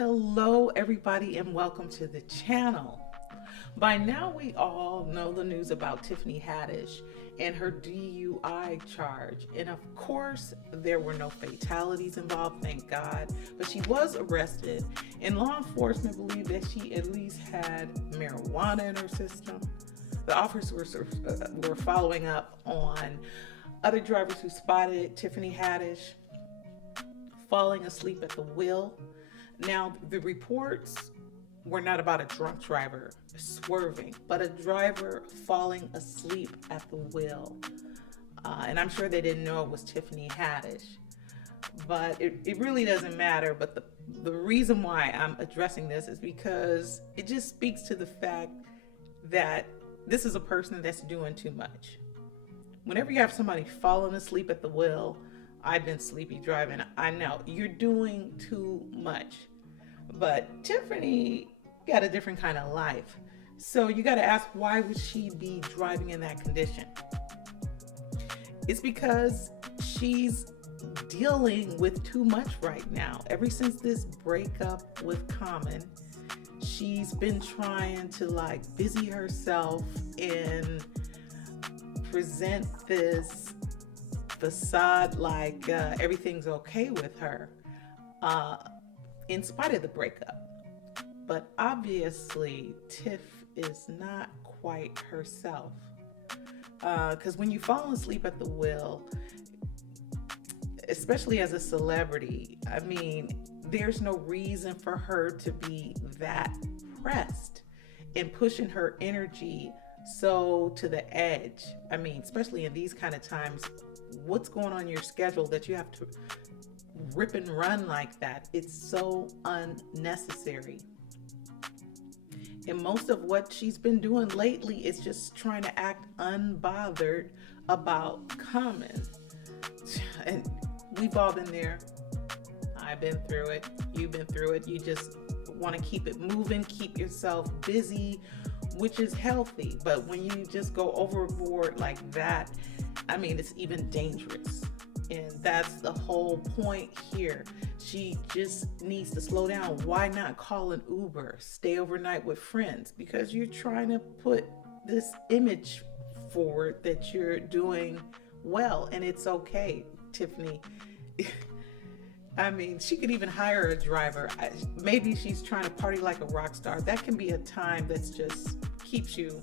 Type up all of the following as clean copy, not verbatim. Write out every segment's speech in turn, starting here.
Hello, everybody, and welcome to the channel. By now, we all know the news about Tiffany Haddish and her DUI charge. And of course, there were no fatalities involved, thank God. But she was arrested, and law enforcement believe that she at least had marijuana in her system. The officers were following up on other drivers who spotted Tiffany Haddish falling asleep at the wheel. Now, the reports were not about a drunk driver swerving, but a driver falling asleep at the wheel. And I'm sure they didn't know it was Tiffany Haddish. But it really doesn't matter. But the reason why I'm addressing this is because it just speaks to the fact that this is a person that's doing too much. Whenever you have somebody falling asleep at the wheel, I've been sleepy driving, I know, you're doing too much. But Tiffany got a different kind of life. So you got to ask, why would she be driving in that condition? It's because she's dealing with too much right now. Ever since this breakup with Common, she's been trying to busy herself and present this facade like everything's okay with her in spite of the breakup. But obviously Tiff is not quite herself, because when you fall asleep at the wheel, especially as a celebrity, I mean, there's no reason for her to be that pressed and pushing her energy so to the edge. I mean, especially in these kind of times, what's going on in your schedule that you have to rip and run like that? It's so unnecessary. And most of what she's been doing lately is just trying to act unbothered about Common. And we've all been there. I've been through it. You've been through it. You just want to keep it moving, keep yourself busy, which is healthy. But when you just go overboard like that, I mean, it's even dangerous. And that's the whole point here. She just needs to slow down. Why not call an Uber? Stay overnight with friends? Because you're trying to put this image forward that you're doing well, and it's okay, Tiffany. I mean, she could even hire a driver. Maybe she's trying to party like a rock star. That can be a time that's just keeps you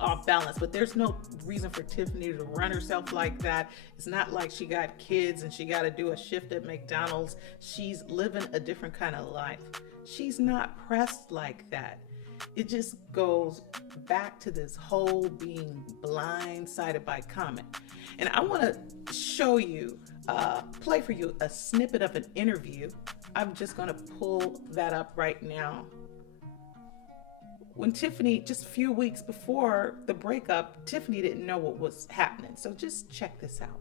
off balance, but there's no reason for Tiffany to run herself like that. It's not like she got kids and she got to do a shift at McDonald's. She's living a different kind of life. She's not pressed like that. It just goes back to this whole being blindsided by Common. And I want to show you, play for you a snippet of an interview. I'm just going to pull that up right now. When Tiffany, just a few weeks before the breakup, Tiffany didn't know what was happening. So just check this out.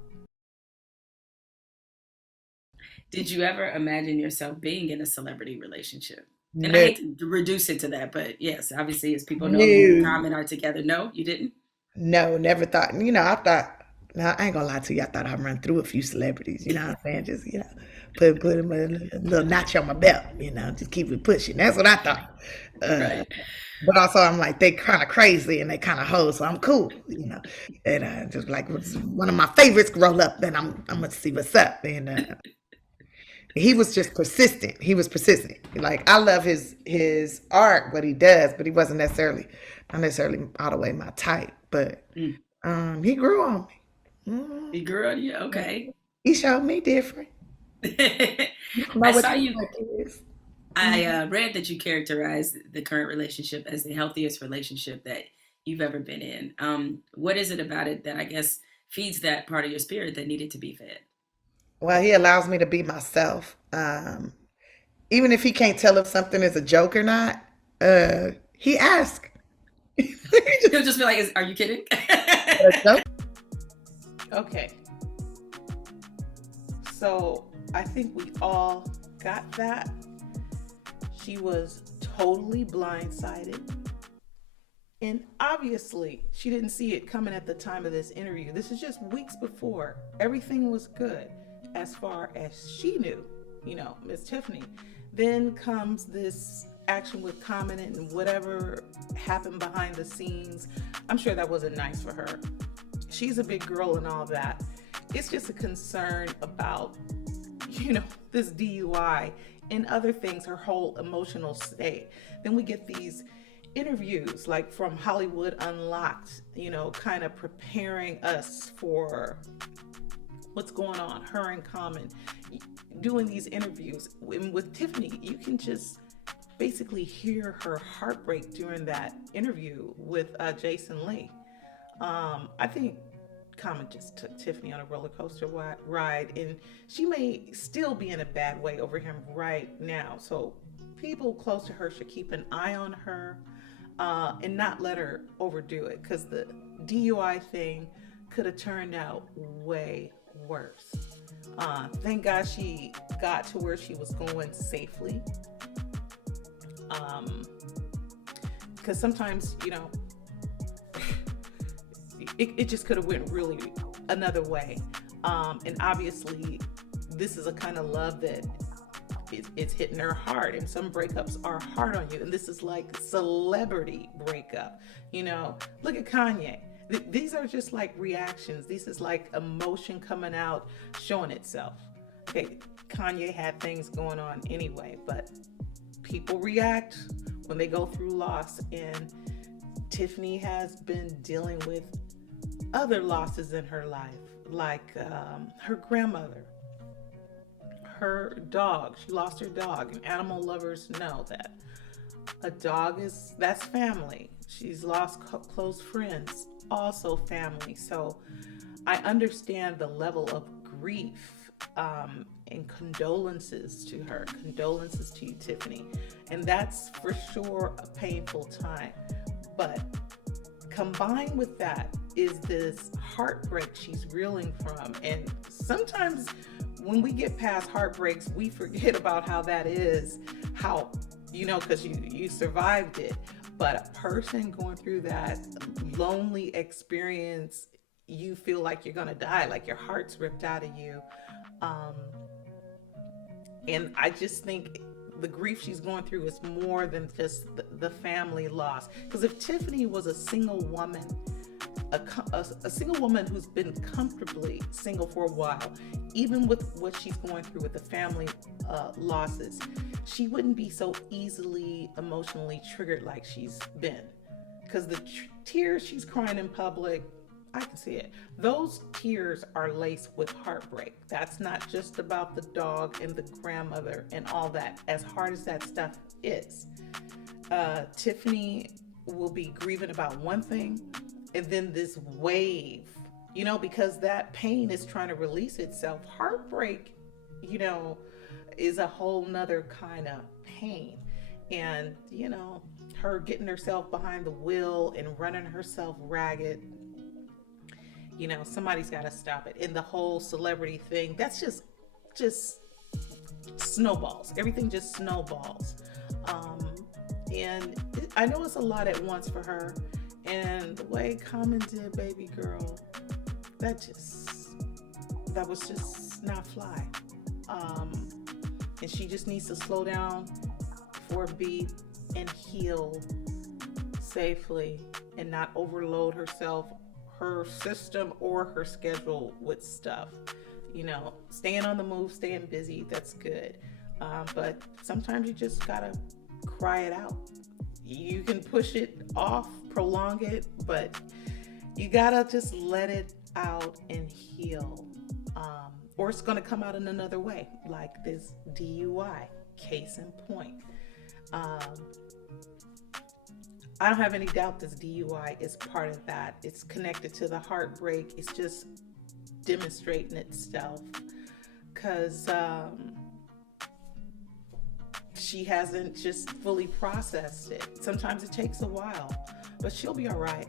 Did you ever imagine yourself being in a celebrity relationship? And No, I hate to reduce it to that, but yes, obviously, as people know, you and no, Common are together. No, you didn't? no, never thought. I thought, now I ain't gonna lie to you, I thought I'd run through a few celebrities, you know what I'm saying? Just, put them a little notch on my belt, just keep it pushing. That's what I thought. Uh, Right. but also, I'm like, they kind of crazy and they kind of hoes, so I'm cool. And just like one of my favorites roll up, then I'm gonna see what's up. And he was just persistent. He was persistent. Like, I love his art, what he does, but he wasn't not necessarily all the way my type. But Mm. he grew on me. He Mhm. grew on you? Okay. He showed me different. You don't know I what saw you you. like is. I Mhm. read that you characterized the current relationship as the healthiest relationship that you've ever been in. What is it about it that I guess feeds that part of your spirit that needed to be fed? Well, he allows me to be myself. Even if he can't tell if something is a joke or not, he asks. He just He'll just be like, "Are you kidding?" a joke. Okay, so I think we all got that. She was totally blindsided. And obviously, she didn't see it coming at the time of this interview. This is just weeks before. Everything was good as far as she knew. Miss Tiffany. Then comes this action with Common and whatever happened behind the scenes. I'm sure that wasn't nice for her. She's a big girl and all that. It's just a concern about, this DUI and other things, her whole emotional state. Then we get these interviews like from Hollywood Unlocked, kind of preparing us for what's going on, her and Common, doing these interviews. And with Tiffany, you can just basically hear her heartbreak during that interview with Jason Lee. I think Common just took Tiffany on a roller coaster ride, and she may still be in a bad way over him right now. So people close to her should keep an eye on her and not let her overdo it, because the DUI thing could have turned out way worse. Thank God she got to where she was going safely. Because sometimes, it just could have went really another way. And obviously, this is a kind of love that it's hitting her hard, and some breakups are hard on you. And this is like celebrity breakup. Look at Kanye. These are just like reactions. This is like emotion coming out, showing itself. Okay, Kanye had things going on anyway, but people react when they go through loss, and Tiffany has been dealing with other losses in her life, like her grandmother, her dog. She lost her dog, and animal lovers know that a dog that's family. She's lost close friends, also family. So I understand the level of grief and condolences to her. Condolences to you, Tiffany. And that's for sure a painful time. But combined with that is this heartbreak she's reeling from. And sometimes when we get past heartbreaks, we forget about how that is, because you survived it. But a person going through that lonely experience, you feel like you're gonna die, like your heart's ripped out of you. And I just think the grief she's going through is more than just the family loss. Because if Tiffany was a single woman, a single woman who's been comfortably single for a while, even with what she's going through with the family losses, she wouldn't be so easily emotionally triggered like she's been. Because the tears she's crying in public, I can see it. Those tears are laced with heartbreak. That's not just about the dog and the grandmother and all that, as hard as that stuff is. Tiffany will be grieving about one thing, and then this wave, because that pain is trying to release itself. Heartbreak, is a whole nother kind of pain. And, her getting herself behind the wheel and running herself ragged, somebody's got to stop it. And the whole celebrity thing, that's just snowballs. Everything just snowballs. And I know it's a lot at once for her. And the way Common did Baby Girl, that was just not fly. And she just needs to slow down for a beat and heal safely and not overload herself, her system, or her schedule with stuff. Staying on the move, staying busy, that's good. But sometimes you just gotta cry it out. You can push it off, prolong it, but you gotta just let it out and heal. Or it's gonna come out in another way, like this DUI, case in point. I don't have any doubt this DUI is part of that. It's connected to the heartbreak. It's just demonstrating itself because she hasn't just fully processed it. Sometimes it takes a while, but she'll be all right.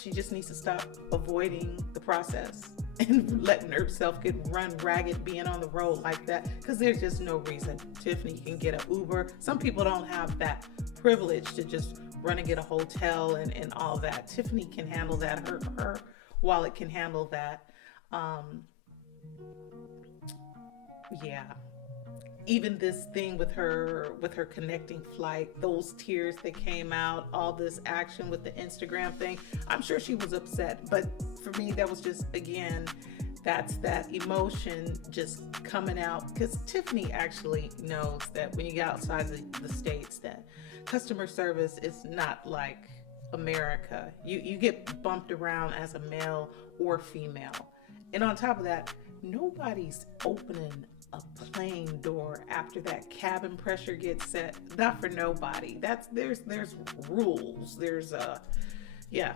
She just needs to stop avoiding the process and letting herself get run ragged being on the road like that, because there's just no reason. Tiffany can get an Uber. Some people don't have that privilege to just run and get a hotel and all that. Tiffany can handle that. Her wallet can handle that. Yeah. Even this thing with her connecting flight, those tears that came out, all this action with the Instagram thing, I'm sure she was upset, but for me that was just, again, that's that emotion just coming out, because Tiffany actually knows that when you get outside the states, that customer service is not like America. You get bumped around as a male or female, and on top of that, nobody's opening a plane door after that cabin pressure gets set. Not for nobody. There's rules. There's yeah.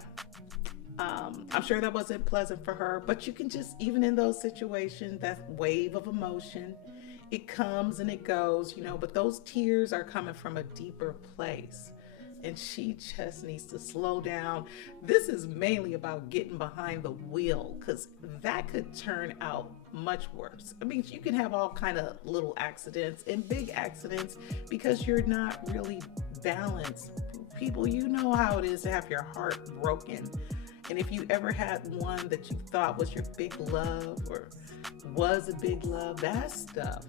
I'm sure that wasn't pleasant for her, but you can just, even in those situations, that wave of emotion, it comes and it goes, but those tears are coming from a deeper place. And she just needs to slow down. This is mainly about getting behind the wheel, because that could turn out much worse. I mean, you can have all kind of little accidents and big accidents because you're not really balanced. People, you know how it is to have your heart broken. And if you ever had one that you thought was your big love or was a big love, that stuff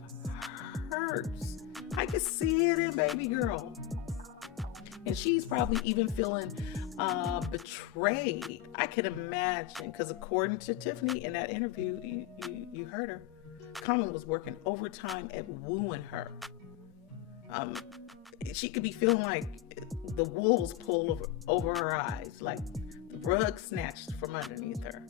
hurts. I could see it in baby girl. And she's probably even feeling betrayed. I can imagine, because according to Tiffany in that interview, you heard her, Common was working overtime at wooing her. She could be feeling like the wolves pulled over her eyes, like the rug snatched from underneath her.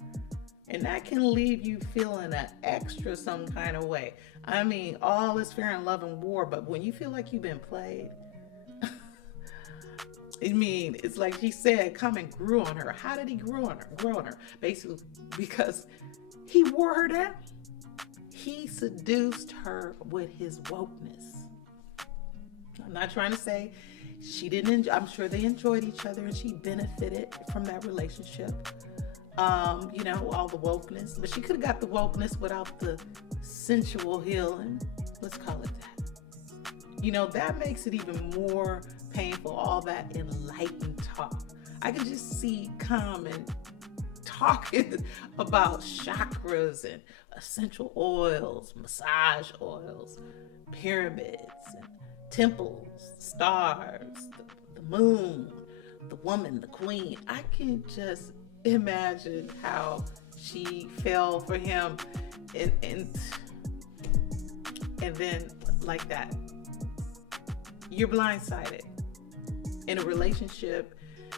And that can leave you feeling an extra some kind of way. I mean, all is fair in love and war, but when you feel like you've been played, I mean, it's like he said, Common grew on her. How did he grow on her? Basically, because he wore her down. He seduced her with his wokeness. I'm not trying to say she didn't. I'm sure they enjoyed each other and she benefited from that relationship. All the wokeness. But she could have got the wokeness without the sensual healing. Let's call it that. That makes it even more painful, all that enlightened talk. I could just see Common talking about chakras and essential oils, massage oils, pyramids and temples, stars, the moon, the woman, the queen. I can just imagine how she fell for him and then like that. You're blindsided in a relationship.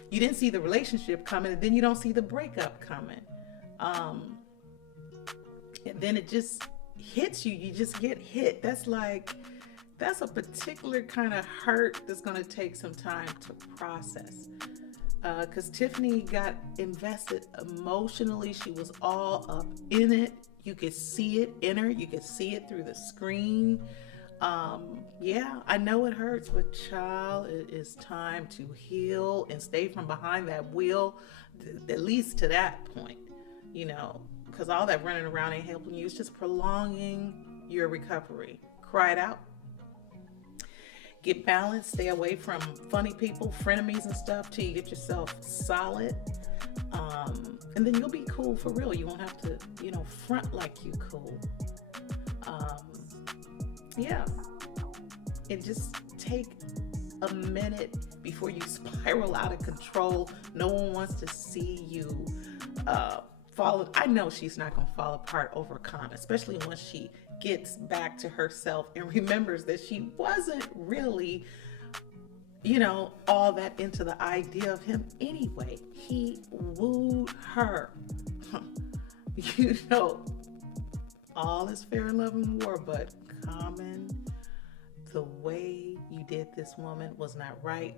You didn't see the relationship coming, and then you don't see the breakup coming. And then it just hits you. You just get hit. That's a particular kind of hurt that's going to take some time to process. Because Tiffany got invested emotionally. She was all up in it. You could see it in her. You could see it through the screen. Yeah, I know it hurts, but child, it is time to heal and stay from behind that wheel, at least to that point, because all that running around ain't helping you. It's just prolonging your recovery. Cry it out. Get balanced. Stay away from funny people, frenemies and stuff till you get yourself solid. And then you'll be cool for real. You won't have to, front like you cool. Yeah. And just take a minute before you spiral out of control. No one wants to see you fall. I know she's not going to fall apart over Khan, especially once she gets back to herself and remembers that she wasn't really, all that into the idea of him anyway. He wooed her. All is fair in love and war, but Common, the way you did this woman was not right.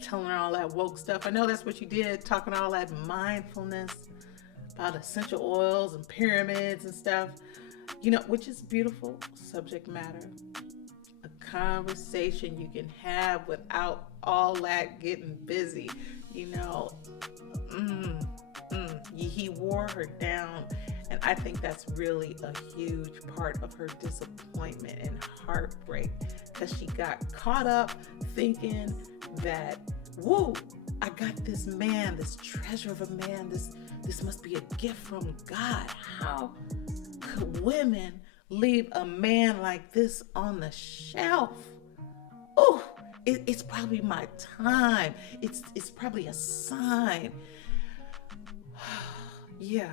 Telling her all that woke stuff. I know that's what you did, talking all that mindfulness about essential oils and pyramids and stuff, which is beautiful subject matter. A conversation you can have without all that getting busy, He wore her down. And I think that's really a huge part of her disappointment and heartbreak, because she got caught up thinking that, whoa, I got this man, this treasure of a man, this must be a gift from God. How could women leave a man like this on the shelf. Oh, it's probably my time. It's probably a sign. Yeah.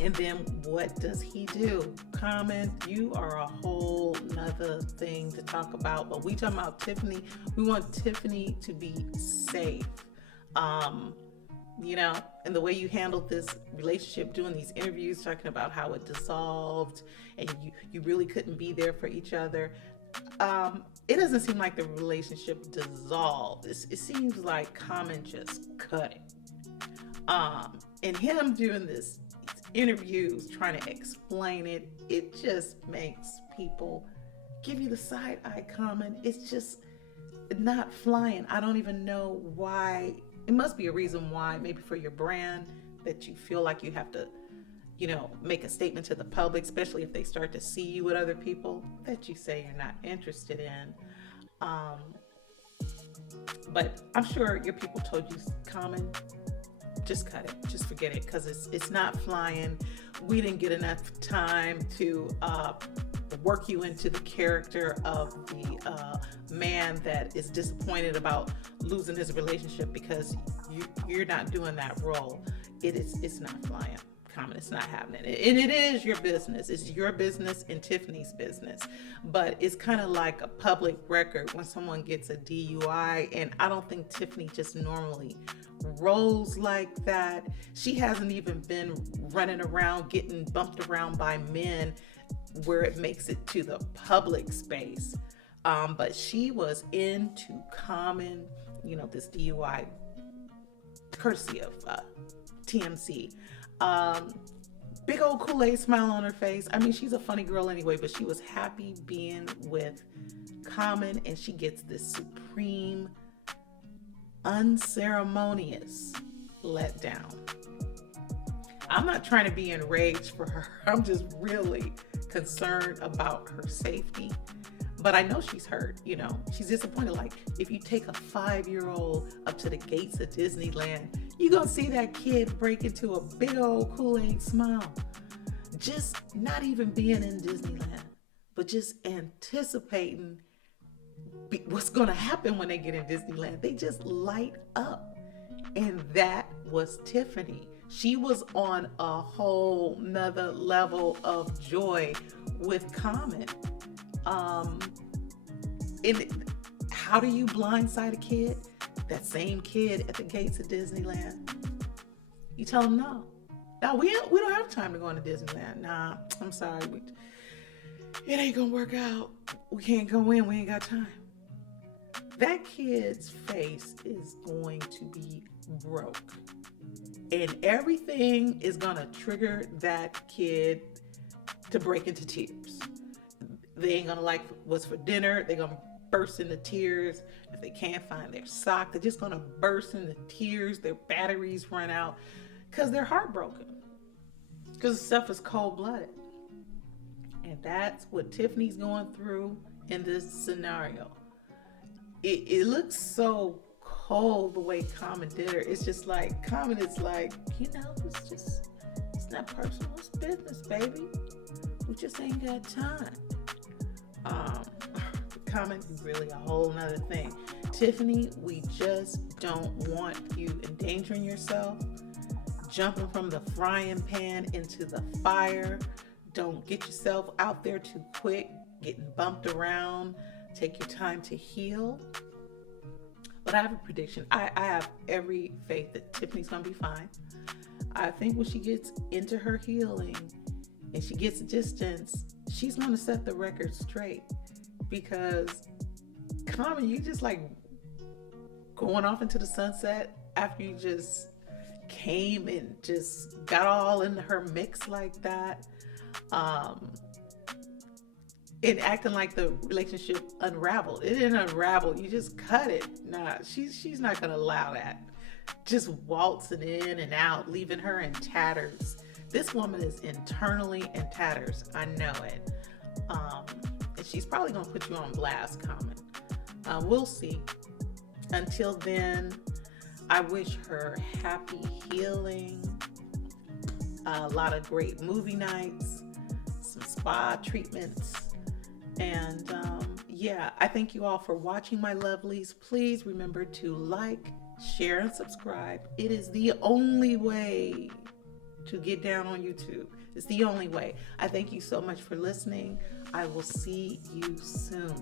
And then what does he do? Common, you are a whole nother thing to talk about. But we talking about Tiffany. We want Tiffany to be safe. You know, and the way you handled this relationship, doing these interviews, talking about how it dissolved and you really couldn't be there for each other. It doesn't seem like the relationship dissolved. It seems like Common just cut it. And him doing these interviews, trying to explain it, it just makes people give you the side eye. Common. It's just not flying. I don't even know why. It must be a reason why, maybe for your brand, that you feel like you have to, you know, make a statement to the public, especially if they start to see you with other people that you say you're not interested in. But I'm sure your people told you, Common, just cut it, just forget it, because it's not flying. We didn't get enough time to work you into the character of the man that is disappointed about losing his relationship because you're not doing that role. It's not flying. Common, it's not happening. And it is your business. It's your business and Tiffany's business. But it's kind of like a public record when someone gets a DUI, and I don't think Tiffany just normally rolls like that. She hasn't even been running around getting bumped around by men where it makes it to the public space. But she was into Common, you know, this DUI, courtesy of TMC. Big old Kool-Aid smile on her face. I mean, she's a funny girl anyway, but she was happy being with Common, and she gets this supreme, unceremonious letdown. I'm not trying to be enraged for her. I'm just really concerned about her safety. But I know she's hurt, you know. She's disappointed. Like, if you take a 5-year-old up to the gates of Disneyland, you're going to see that kid break into a big old Kool-Aid smile. Just not even being in Disneyland, but just anticipating what's going to happen when they get in Disneyland. They just light up. And that was Tiffany. She was on a whole nother level of joy with Common. And how do you blindside a kid? That same kid at the gates of Disneyland. You tell them no. No, we don't have time to go into Disneyland. Nah, I'm sorry. It ain't gonna work out. We can't go in. We ain't got time. That kid's face is going to be broke. And everything is gonna trigger that kid to break into tears. They ain't gonna like what's for dinner. They're gonna burst into tears. If they can't find their sock, they're just gonna burst into tears. Their batteries run out because they're heartbroken. Because the stuff is cold-blooded. And that's what Tiffany's going through in this scenario. It looks so cold the way Common did her. It's just like, Common is like, you know, it's not personal, it's business, baby. We just ain't got time. Common is really a whole nother thing. Tiffany, we just don't want you endangering yourself, jumping from the frying pan into the fire. Don't get yourself out there too quick, getting bumped around. Take your time to heal. But I have a prediction. I have every faith that Tiffany's gonna be fine. I think when she gets into her healing and she gets distance, she's gonna set the record straight. Because Common, you just like going off into the sunset after you just came and just got all in her mix like that. And acting like the relationship unraveled. It didn't unravel. You just cut it. Nah, she's not gonna allow that. Just waltzing in and out, leaving her in tatters. This woman is internally in tatters. I know it. And she's probably gonna put you on blast, Common. We'll see. Until then, I wish her happy healing, a lot of great movie nights, some spa treatments. And yeah, I thank you all for watching, my lovelies. Please remember to like, share, and subscribe. It is the only way to get down on YouTube. It's the only way. I thank you so much for listening. I will see you soon.